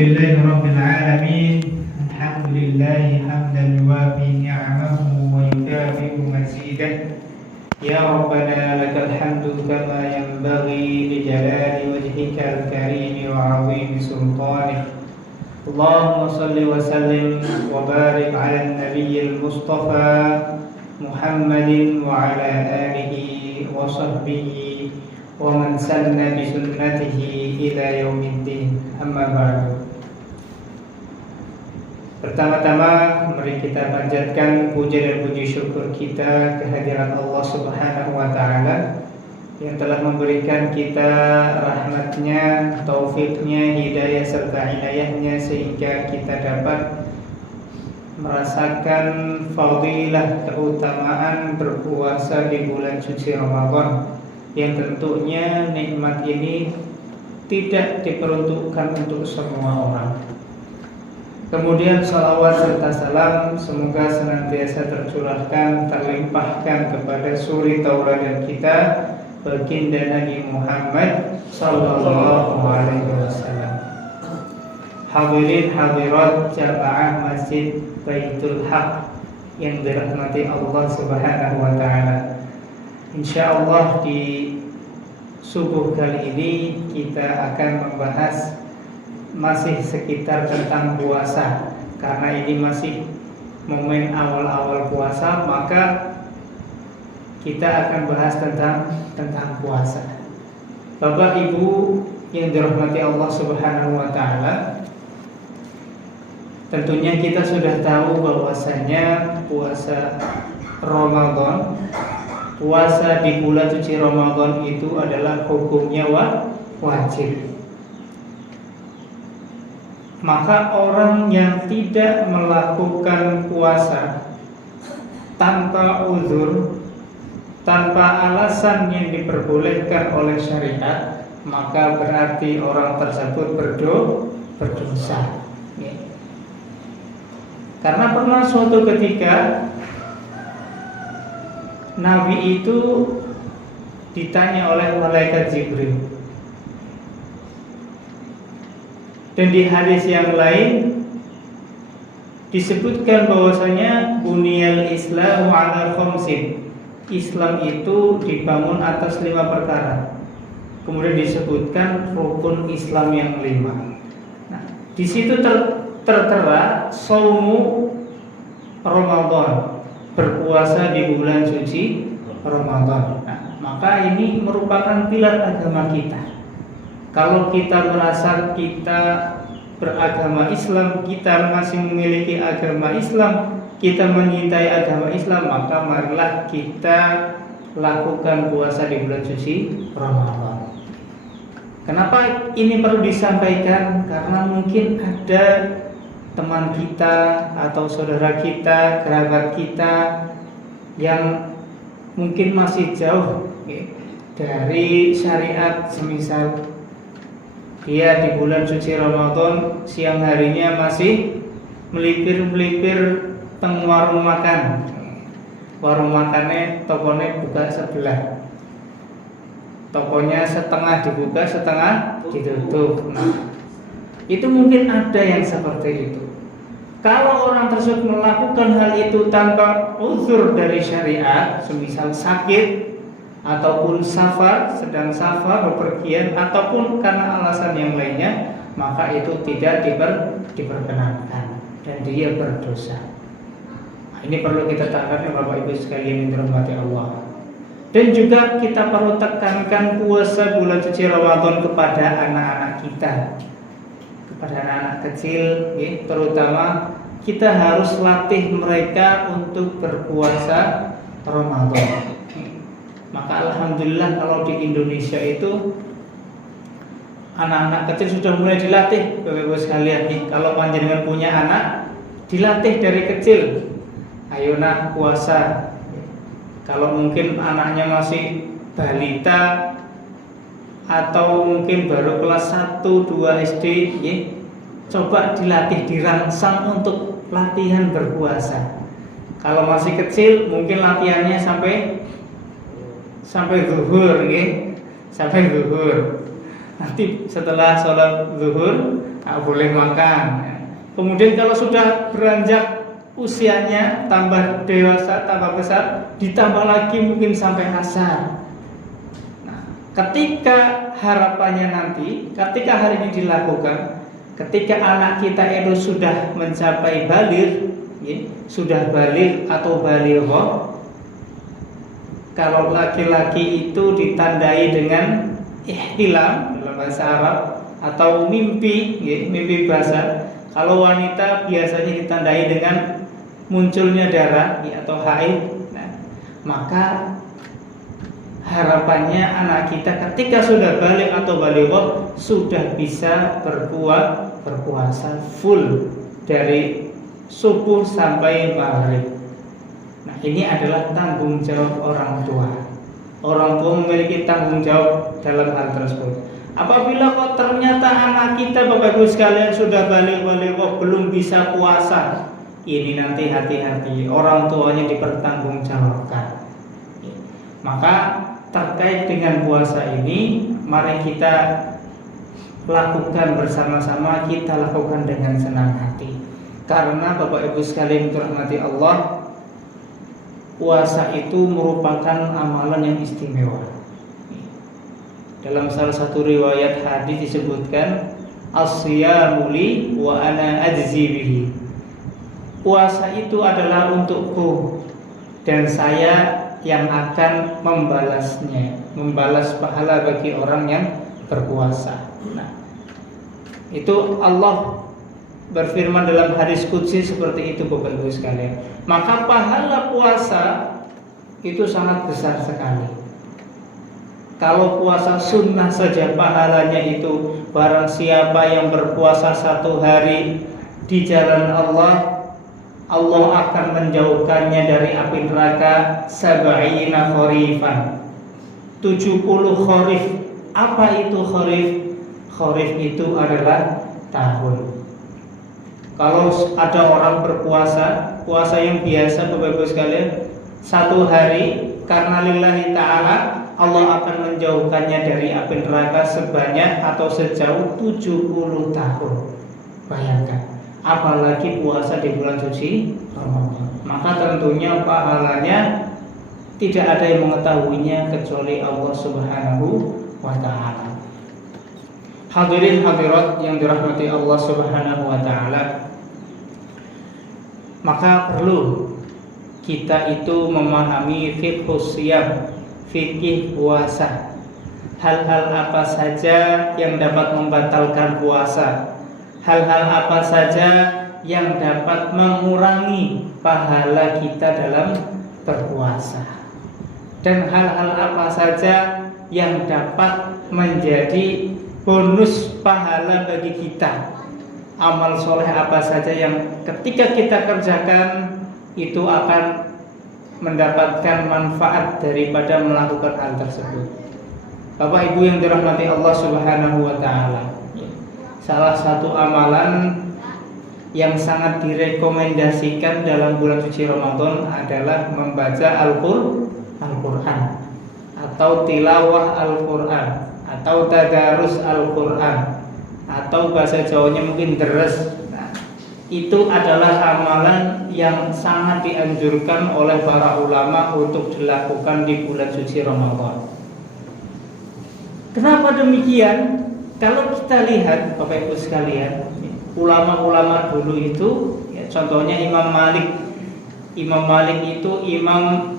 لله رب العالمين الحمد لله حمدا يوافي نعمه ويكافئ مزيده يا ربنا لك الحمد كما ينبغي لجلال وجهك الكريم وعظيم سلطانك اللهم صل وسلم وبارك على النبي المصطفى محمد وعلى آله وصحبه ومن سن بسنته إلى يوم الدين أما بعد. Pertama-tama mari kita panjatkan puja dan puji syukur kita kehadirat Allah Subhanahu wa taala yang telah memberikan kita rahmatnya, taufiknya, hidayah serta inayahnya sehingga kita dapat merasakan fadilah keutamaan berpuasa di bulan suci Ramadan, yang tentunya nikmat ini tidak diperuntukkan untuk semua orang. Kemudian salawat serta salam semoga senantiasa tercurahkan, terlimpahkan kepada suri tauladan kita, baginda Nabi Muhammad sallallahu alaihi wasallam. Hadirin hadirat jamaah Masjid Baitul Haq yang dirahmati Allah Subhanahu wa taala. Insyaallah di subuh kali ini kita akan membahas masih sekitar tentang puasa. Karena ini masih momen awal-awal puasa, maka kita akan bahas tentang puasa. Bapak Ibu yang dirahmati Allah Subhanahu wa taala, tentunya kita sudah tahu bahwasanya puasa Ramadan, puasa di bulan suci Ramadan itu adalah hukumnya wajib. Maka orang yang tidak melakukan puasa tanpa uzur, tanpa alasan yang diperbolehkan oleh syariat, maka berarti orang tersebut berdosa. Karena pernah suatu ketika Nabi itu ditanya oleh malaikat Jibril, dan di hadis yang lain disebutkan bahwasanya buniyal Islamu ala khamsin, Islam itu dibangun atas 5 perkara. Kemudian disebutkan rukun Islam yang 5. Nah, di situ tertera saumu Ramadan, berpuasa di bulan suci Ramadan. Nah, maka ini merupakan pilar agama kita. Kalau kita merasa kita beragama Islam, kita masih memiliki agama Islam, kita menyintai agama Islam, maka marilah kita lakukan puasa di bulan suci Ramadan. Kenapa ini perlu disampaikan? Karena mungkin ada teman kita atau saudara kita, kerabat kita yang mungkin masih jauh dari syariat. Semisal dia di bulan suci Ramadan siang harinya masih melipir-melipir teng warung makan. Warung makannya tokonya buka sebelah, tokonya setengah dibuka setengah ditutup. Nah, itu mungkin ada yang seperti itu. Kalau orang tersebut melakukan hal itu tanpa uzur dari syariat, semisal sakit ataupun sedang safar, bepergian, ataupun karena alasan yang lainnya, maka itu tidak diperkenankan dan dia berdosa. Nah, ini perlu kita tekankan ya Bapak Ibu sekalian yang dirahmati Allah. Dan juga kita perlu tekankan puasa bulan suci Ramadan kepada anak-anak kita, kepada anak-anak kecil, terutama kita harus latih mereka untuk berpuasa Ramadan. Maka alhamdulillah kalau di Indonesia itu anak-anak kecil sudah mulai dilatih. Bapak-ibu sekalian nih, kalau panjenengan punya anak, dilatih dari kecil. Ayo nak puasa. Kalau mungkin anaknya masih balita atau mungkin baru kelas 1-2 SD, coba dilatih, dirangsang untuk latihan berpuasa. Kalau masih kecil mungkin latihannya sampai zuhur, sampai zuhur. Nanti setelah sholat zuhur nggak boleh makan. Kemudian kalau sudah beranjak usianya, tambah dewasa, tambah besar, ditambah lagi mungkin sampai asar. Nah, ketika harapannya nanti, ketika hal ini dilakukan, ketika anak kita itu sudah mencapai baligh, ya, sudah baligh atau balighoh. Kalau laki-laki itu ditandai dengan ihtilam dalam bahasa Arab atau mimpi, ya, mimpi basah. Kalau wanita biasanya ditandai dengan munculnya darah, ya, atau haid. Nah, maka harapannya anak kita ketika sudah balik atau baligh sudah bisa berpuasa full dari subuh sampai maghrib. Nah, ini adalah tanggung jawab orang tua. Orang tua memiliki tanggung jawab dalam hal tersebut. Apabila kok ternyata anak kita Bapak Ibu sekalian sudah balik kok belum bisa puasa, ini nanti hati-hati, orang tuanya dipertanggungjawabkan. Maka terkait dengan puasa ini, mari kita lakukan bersama-sama, kita lakukan dengan senang hati. Karena Bapak Ibu sekalian dirahmati Allah, puasa itu merupakan amalan yang istimewa. Dalam salah satu riwayat hadis disebutkan, as-siyamu li wa ana ajzi bihi. Puasa itu adalah untukku dan saya yang akan membalasnya, membalas pahala bagi orang yang berpuasa. Nah, itu Allah berfirman dalam hadis qudsi seperti itu Bapak Ibu sekalian. Maka pahala puasa itu sangat besar sekali. Kalau puasa sunnah saja pahalanya itu, barang siapa yang berpuasa 1 hari di jalan Allah, Allah akan menjauhkannya dari api neraka 70 kharifan, 70 kharif. Apa itu kharif? Kharif itu adalah tahun. Kalau ada orang berpuasa, puasa yang biasa Bapak Ibu sekalian, 1 hari karena lillahi ta'ala, Allah akan menjauhkannya dari api neraka sebanyak atau sejauh 70 tahun. Bayangkan, apalagi puasa di bulan suci Ramadan. Maka tentunya pahalanya tidak ada yang mengetahuinya kecuali Allah Subhanahu wa ta'ala. Hadirin hadirat yang dirahmati Allah Subhanahu wa ta'ala, maka perlu kita itu memahami fiqhus siyam, fikih puasa. Hal-hal apa saja yang dapat membatalkan puasa, hal-hal apa saja yang dapat mengurangi pahala kita dalam berpuasa, dan hal-hal apa saja yang dapat menjadi bonus pahala bagi kita. Amal soleh apa saja yang ketika kita kerjakan itu akan mendapatkan manfaat daripada melakukan hal tersebut. Bapak Ibu yang dirahmati Allah Subhanahu wa ta'ala, salah satu amalan yang sangat direkomendasikan dalam bulan suci Ramadan adalah membaca Al-Quran atau tilawah Al-Quran atau tadarus Al-Quran atau bahasa Jawanya mungkin deres. Itu adalah amalan yang sangat dianjurkan oleh para ulama untuk dilakukan di bulan suci Ramadan. Kenapa demikian? Kalau kita lihat Bapak Ibu sekalian, ulama-ulama dulu itu, ya, contohnya Imam Malik. Imam Malik itu imam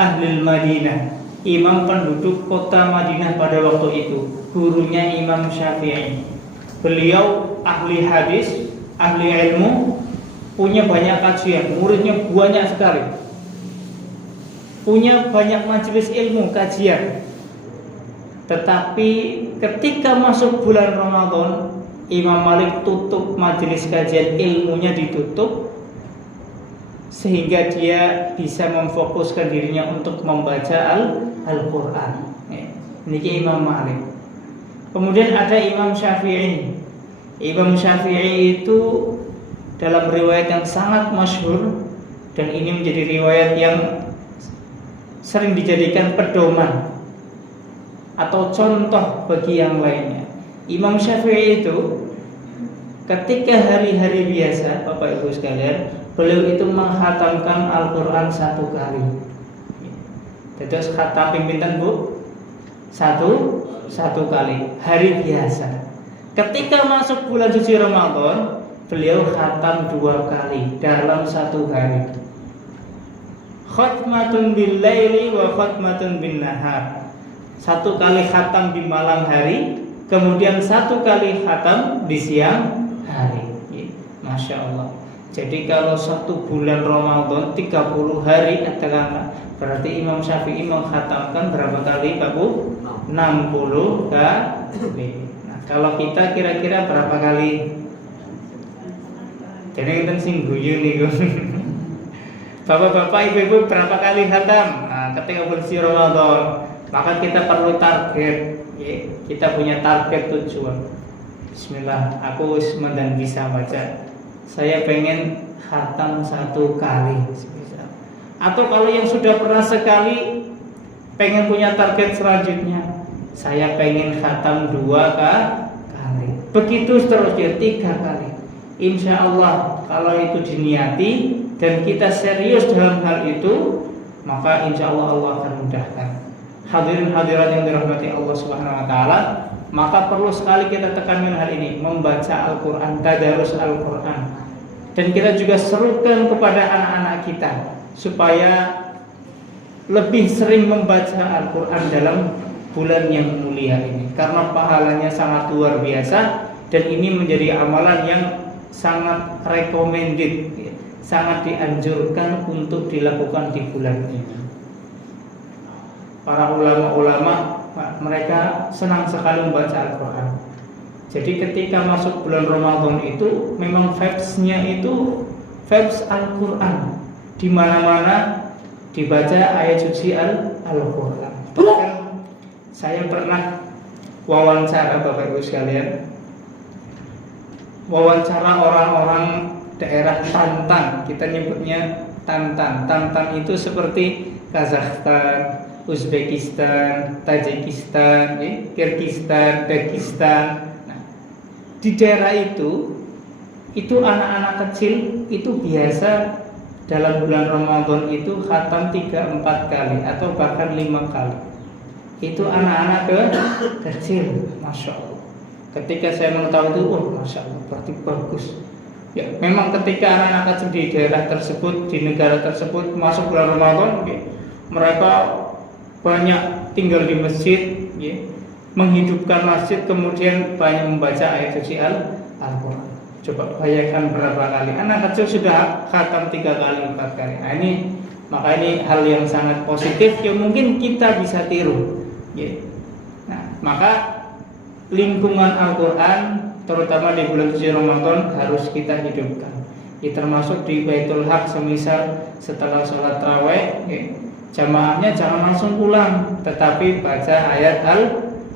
Ahlul Madinah, imam penduduk kota Madinah pada waktu itu. Gurunya Imam Syafi'i. Beliau ahli hadis, ahli ilmu, punya banyak kajian, muridnya banyak sekali, punya banyak majelis ilmu kajian. Tetapi ketika masuk bulan Ramadan, Imam Malik tutup majelis kajian, ilmunya ditutup, sehingga dia bisa memfokuskan dirinya untuk membaca Al-Quran. Ini Imam Malik. Kemudian ada Imam Syafi'i. Imam Syafi'i itu dalam riwayat yang sangat masyhur, dan ini menjadi riwayat yang sering dijadikan pedoman atau contoh bagi yang lainnya. Imam Syafi'i itu ketika hari-hari biasa, Bapak Ibu sekalian, beliau itu menghatamkan Al-Quran 1 kali. Terus khatam pimpinan Bu satu kali hari biasa. Ketika masuk bulan suci Ramadan, beliau khatam 2 kali dalam 1 hari. Khatmatun bil laili wa khatmatun bin nahar. 1 kali khatam di malam hari, kemudian 1 kali khatam di siang hari. Masya Allah. Jadi kalau 1 bulan Ramadan 30 hari katakanlah, berarti Imam Syafi'i mengkhatamkan berapa kali Pak Bu? 60 kali. Nah, kalau kita kira-kira berapa kali? Jadi kita sing guyu nih. Bapak-bapak, ibu-ibu berapa kali khatam? Nah, ketika bulan Ramadan, maka kita perlu target. Kita punya target tujuan. Bismillah, aku dan bisa baca. Saya pengen khatam 1 kali. Atau kalau yang sudah pernah sekali, pengen punya target selanjutnya, saya pengen khatam 2 kali. Begitu seterusnya 3 kali. Insya Allah kalau itu diniati dan kita serius dalam hal itu, maka insya Allah Allah akan mudahkan. Hadirin hadirat yang dirahmati Allah Subhanahu Wa Taala, maka perlu sekali kita tekankan hal ini, membaca Al-Quran, tadarus Al-Quran. Dan kita juga serukan kepada anak-anak kita supaya lebih sering membaca Al-Quran dalam bulan yang mulia ini, karena pahalanya sangat luar biasa. Dan ini menjadi amalan yang sangat recommended, sangat dianjurkan untuk dilakukan di bulan ini. Para ulama-ulama mereka senang sekali membaca Al-Quran. Jadi ketika masuk bulan Ramadan itu memang vibes-nya itu vibes Al-Quran. Di mana-mana dibaca ayat suci Al-Quran. Saya pernah wawancara Bapak Ibu sekalian, wawancara orang-orang daerah Tantan. Kita nyebutnya Tantan. Tantan itu seperti Kazakhstan, Uzbekistan, Tajikistan, Kyrgyzstan, Dagestan. Nah, di daerah itu anak-anak kecil itu biasa dalam bulan Ramadan itu khatam 3-4 kali atau bahkan 5 kali. Itu anak-anak kecil, Masya Allah. Ketika saya mengetahui itu, Masya Allah, berarti bagus. Ya, memang ketika anak-anak kecil di daerah tersebut, di negara tersebut masuk bulan Ramadan, mereka banyak tinggal di masjid, menghidupkan masjid, kemudian banyak membaca ayat suci Al-Quran. Coba bayangkan berapa kali anak kecil sudah khatam 3 kali 4 kali. Nah, maka ini hal yang sangat positif yang mungkin kita bisa tiru. Nah, maka lingkungan Al-Quran terutama di bulan suci Ramadan harus kita hidupkan. Termasuk di Baitul Haq, semisal setelah sholat tarawih, jamaahnya jangan langsung pulang, tetapi baca ayat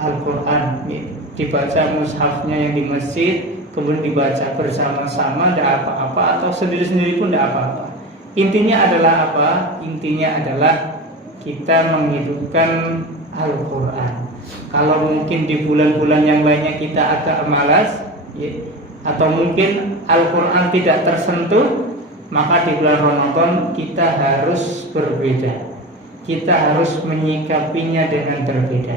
Al-Quran, dibaca mushafnya yang di masjid, kemudian dibaca bersama-sama, tidak apa-apa, atau sendiri-sendiri pun tidak apa-apa. Intinya adalah apa? Intinya adalah kita menghidupkan Al-Quran. Kalau mungkin di bulan-bulan yang lainnya kita agak malas, atau mungkin Al-Quran tidak tersentuh, maka di bulan Ramadan kita harus berbeda. Kita harus menyikapinya dengan berbeda.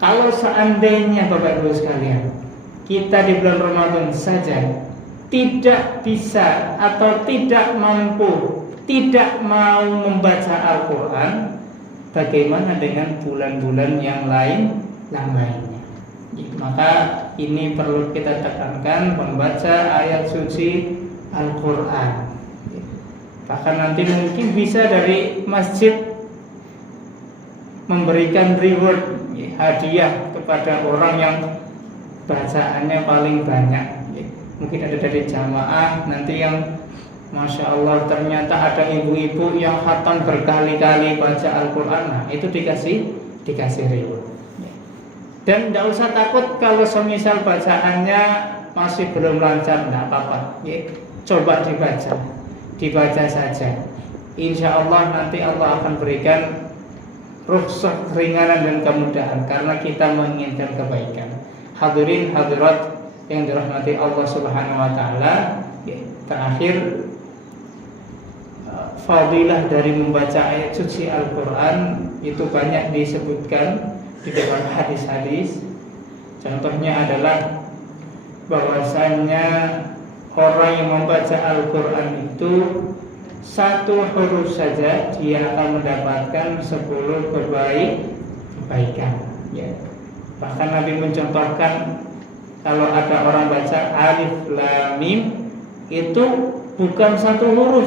Kalau seandainya Bapak Ibu sekalian, kita di bulan Ramadan saja tidak bisa atau tidak mampu, tidak mau membaca Al-Quran, bagaimana dengan bulan-bulan yang lainnya? Maka ini perlu kita tekankan, membaca ayat suci Al-Quran. Bahkan nanti mungkin bisa dari masjid memberikan reward, hadiah kepada orang yang bacaannya paling banyak. Mungkin ada dari jamaah nanti yang Masya Allah ternyata ada ibu-ibu yang khatam berkali-kali baca Al-Quran. Nah, itu dikasih reward. Dan tidak usah takut kalau semisal bacaannya masih belum lancar, tidak apa-apa. Coba dibaca saja. Insya Allah nanti Allah akan berikan rukhsah, keringanan dan kemudahan, karena kita menginginkan kebaikan. Hadirin hadirat yang dirahmati Allah Subhanahu wa taala, terakhir fadilah dari membaca ayat suci Al-Qur'an itu banyak disebutkan di dalam hadis-hadis. Contohnya adalah bahwasanya orang yang membaca Al-Qur'an itu satu huruf saja dia akan mendapatkan 10 kebaikan, ya. Bahkan Nabi mencontohkan kalau ada orang baca alif lam mim itu bukan satu huruf,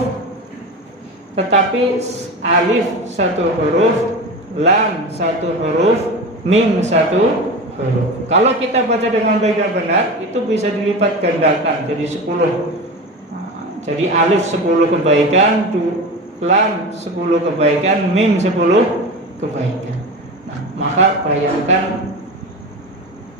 tetapi alif satu huruf, lam satu huruf, mim satu huruf. Kalau kita baca dengan baik dan benar, itu bisa dilipat gandakan jadi 10. Jadi alif 10 kebaikan, lam 10 kebaikan, mim 10 kebaikan. Nah, maka bayangkan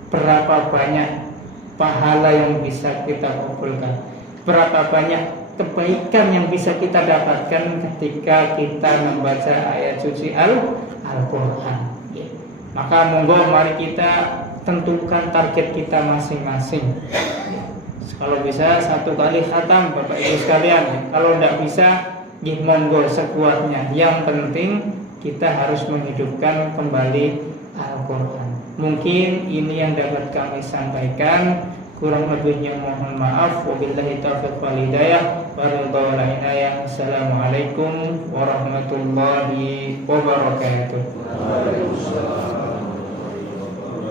berapa banyak pahala yang bisa kita kumpulkan, berapa banyak kebaikan yang bisa kita dapatkan ketika kita membaca ayat suci Al-Qur'an. Maka monggo mari kita tentukan target kita masing-masing. Kalau bisa 1 kali khatam Bapak Ibu sekalian. Kalau tidak bisa, monggo sekuatnya. Yang penting kita harus menghidupkan kembali Al-Qur'an. Mungkin ini yang dapat kami sampaikan. Kurang lebihnya mohon maaf. Wabillahi taufiq wal hidayah. Assalamualaikum warahmatullahi wabarakatuh.